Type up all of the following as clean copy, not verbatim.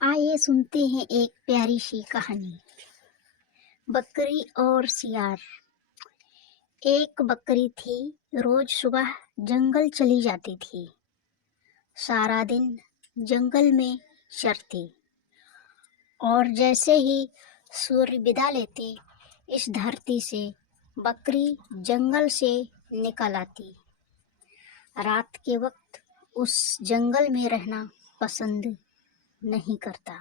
आइए सुनते हैं एक प्यारी सी कहानी। बकरी और सियार। एक बकरी थी, रोज सुबह जंगल चली जाती थी। सारा दिन जंगल में चरती और जैसे ही सूर्य विदा लेते इस धरती से बकरी जंगल से निकल आती। रात के वक्त उस जंगल में रहना पसंद नहीं करता।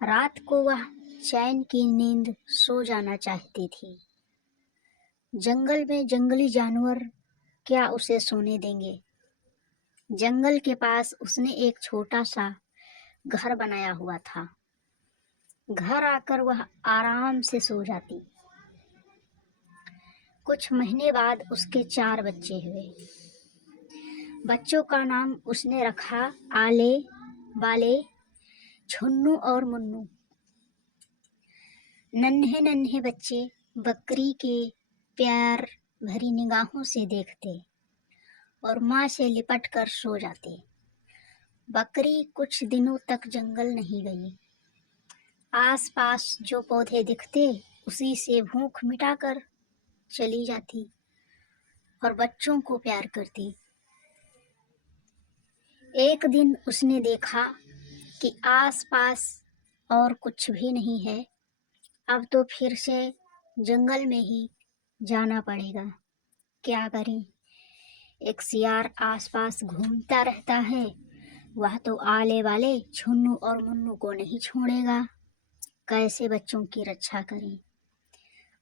रात को वह चैन की नींद सो जाना चाहती थी। जंगल में जंगली जानवर क्या उसे सोने देंगे। जंगल के पास उसने एक छोटा सा घर बनाया हुआ था। घर आकर वह आराम से सो जाती। कुछ महीने बाद उसके 4 बच्चे हुए। बच्चों का नाम उसने रखा आले, बाले, छुन्नू और मुन्नू। नन्हे नन्हे बच्चे बकरी के प्यार भरी निगाहों से देखते और माँ से लिपट कर सो जाते। बकरी कुछ दिनों तक जंगल नहीं गई। आसपास जो पौधे दिखते उसी से भूख मिटाकर चली जाती और बच्चों को प्यार करती। एक दिन उसने देखा कि आसपास और कुछ भी नहीं है। अब तो फिर से जंगल में ही जाना पड़ेगा। क्या करें? एक सियार आसपास घूमता रहता है। वह तो आले वाले छुन्नू और मुन्नू को नहीं छोड़ेगा। कैसे बच्चों की रक्षा करें?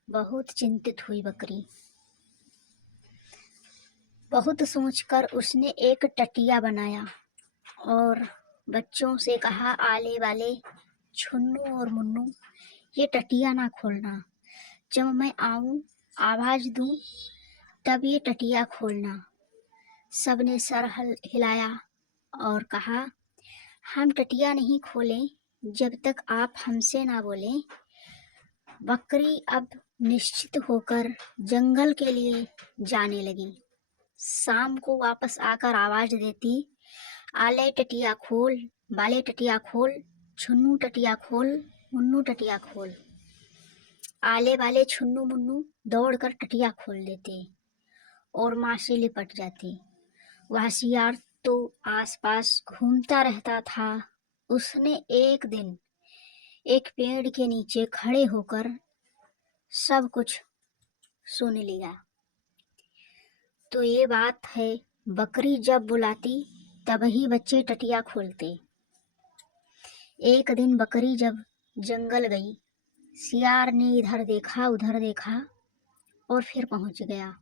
बहुत चिंतित हुई बकरी। बहुत सोचकर उसने एक टटिया बनाया और बच्चों से कहा, आले वाले छुन्नू और मुन्नू, ये टटिया ना खोलना। जब मैं आऊं आवाज दूं तब ये टटिया खोलना। सबने सर हिलाया और कहा, हम टटिया नहीं खोलें जब तक आप हमसे ना बोलें। बकरी अब निश्चित होकर जंगल के लिए जाने लगी। शाम को वापस आकर आवाज देती, आले टटिया खोल, बाले टटिया खोल, छुन्नू टटिया खोल, मुन्नू टटिया खोल। आले वाले छुन्नू मुन्नू दौड़कर टटिया खोल देते और माँ से लिपट जाती। वह सियार तो आसपास घूमता रहता था। उसने एक दिन एक पेड़ के नीचे खड़े होकर सब कुछ सुन लिया। तो ये बात है, बकरी जब बुलाती तभी बच्चे टटिया खोलते। एक दिन बकरी जब जंगल गई, सियार ने इधर देखा उधर देखा और फिर पहुंच गया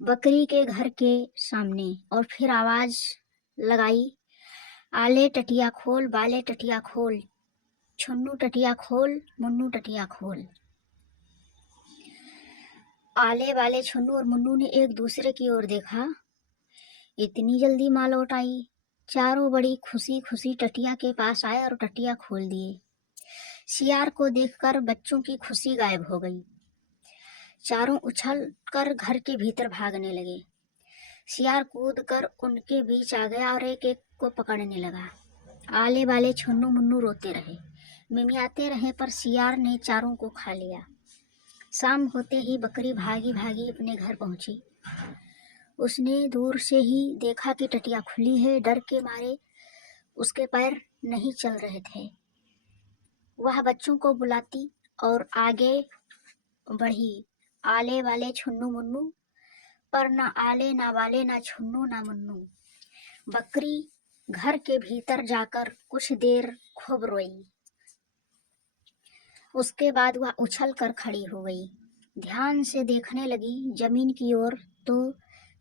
बकरी के घर के सामने और फिर आवाज लगाई, आले टटिया खोल, बाले टटिया खोल, छुन्नू टटिया खोल, मुन्नू टटिया खोल। आले वाले छुन्नू और मुन्नू ने एक दूसरे की ओर देखा। इतनी जल्दी माँ लौट आई। चारों बड़ी खुशी खुशी टटिया के पास आए और टटिया खोल दिए। सियार को देखकर बच्चों की खुशी गायब हो गई। चारों उछल कर घर के भीतर भागने लगे। सियार कूद कर उनके बीच आ गया और एक एक को पकड़ने लगा। आले वाले छुन्नू मुन्नू रोते रहे, मिमियाते रहे, पर सियार ने चारों को खा लिया। शाम होते ही बकरी भागी भागी अपने घर पहुंची। उसने दूर से ही देखा कि टटिया खुली है। डर के मारे उसके पैर नहीं चल रहे थे। वह बच्चों को बुलाती और आगे बढ़ी, आले वाले छुन्नू मुन्नू, पर ना आले ना वाले ना छुन्नू ना मुन्नू। बकरी घर के भीतर जाकर कुछ देर खूब रोई। उसके बाद वह उछल कर खड़ी हो गई। ध्यान से देखने लगी जमीन की ओर, तो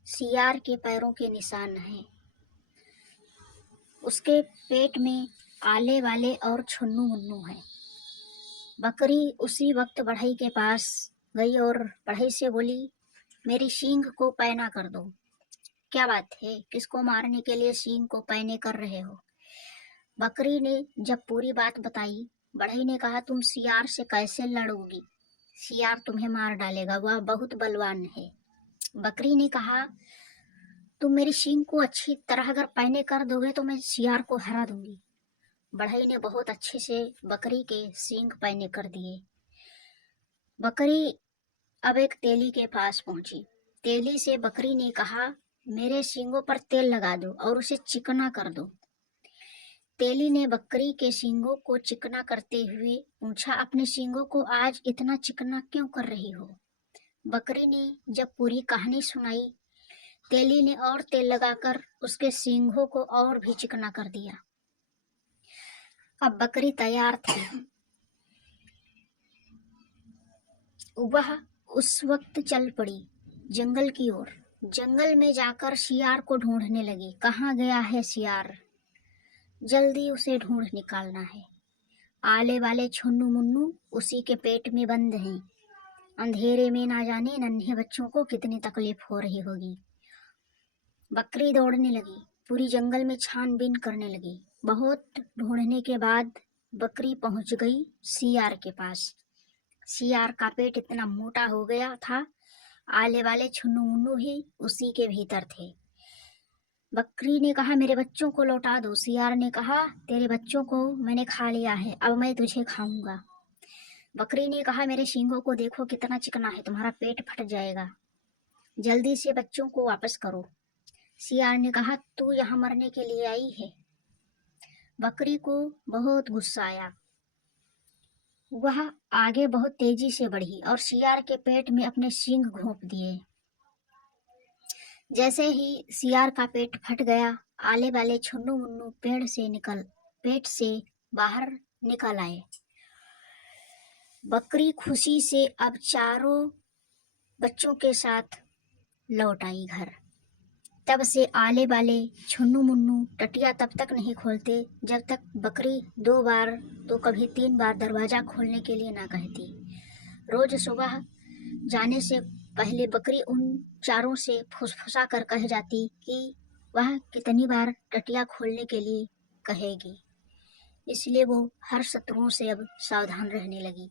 सियार के पैरों के निशान हैं। उसके पेट में आले वाले और छुन्नू मुन्नू हैं। बकरी उसी वक्त बढ़ई के पास गई और बढ़ई से बोली, मेरी सींग को पैना कर दो। क्या बात है, किसको मारने के लिए सींग को पैने कर रहे हो? बकरी ने जब पूरी बात बताई, बढ़ई ने कहा, तुम सियार से कैसे लड़ोगी? सियार तुम्हें मार डालेगा, वह बहुत बलवान है। बकरी ने कहा, तुम मेरी सींग को अच्छी तरह अगर पैने कर दोगे तो मैं सियार को हरा दूंगी। बढ़ई ने बहुत अच्छे से बकरी के सींग पैने कर दिए। बकरी अब एक तेली के पास पहुंची। तेली से बकरी ने कहा, मेरे सींगों पर तेल लगा दो और उसे चिकना कर दो। तेली ने बकरी के सींगों को चिकना करते हुए पूछा, अपने सींगों को आज इतना चिकना क्यों कर रही हो? बकरी ने जब पूरी कहानी सुनाई, तेली ने और तेल लगाकर उसके सींगों को और भी चिकना कर दिया। अब बकरी तैयार थी। वह उस वक्त चल पड़ी जंगल की ओर। जंगल में जाकर शियार को ढूंढने लगी। कहाँ गया है शियार? जल्दी उसे ढूंढ निकालना है। आले वाले छुन्नू मुन्नू उसी के पेट में बंद हैं। अंधेरे में ना जाने नन्हे बच्चों को कितनी तकलीफ हो रही होगी। बकरी दौड़ने लगी, पूरी जंगल में छानबीन करने लगी। बहुत ढूंढने के बाद बकरी पहुंच गई शियार के पास। शियार का पेट इतना मोटा हो गया था, आले वाले छुन्नू मुन्नू ही उसी के भीतर थे। बकरी ने कहा, मेरे बच्चों को लौटा दो। शियार ने कहा, तेरे बच्चों को मैंने खा लिया है, अब मैं तुझे खाऊंगा। बकरी ने कहा, मेरे सींगों को देखो कितना चिकना है, तुम्हारा पेट फट जाएगा, जल्दी से बच्चों को वापस करो। शियार ने कहा, तू यहाँ मरने के लिए आई है? बकरी को बहुत गुस्सा आया। वह आगे बहुत तेजी से बढ़ी और शियार के पेट में अपने सींग घोंप दिए। जैसे ही शियार का पेट फट गया, आले वाले छुन्नू मुन्नू पेट से बाहर निकल आए। बकरी खुशी से अब चारों बच्चों के साथ लौट आई घर। तब से आले वाले छुन्नू मुन्नू टटिया तब तक नहीं खोलते जब तक बकरी 2 बार तो कभी 3 बार दरवाजा खोलने के लिए ना कहती। रोज सुबह जाने से पहले बकरी उन चारों से फुसफुसा कर कह जाती कि वह कितनी बार टटिया खोलने के लिए कहेगी। इसलिए वो हर शत्रुओं से अब सावधान रहने लगी।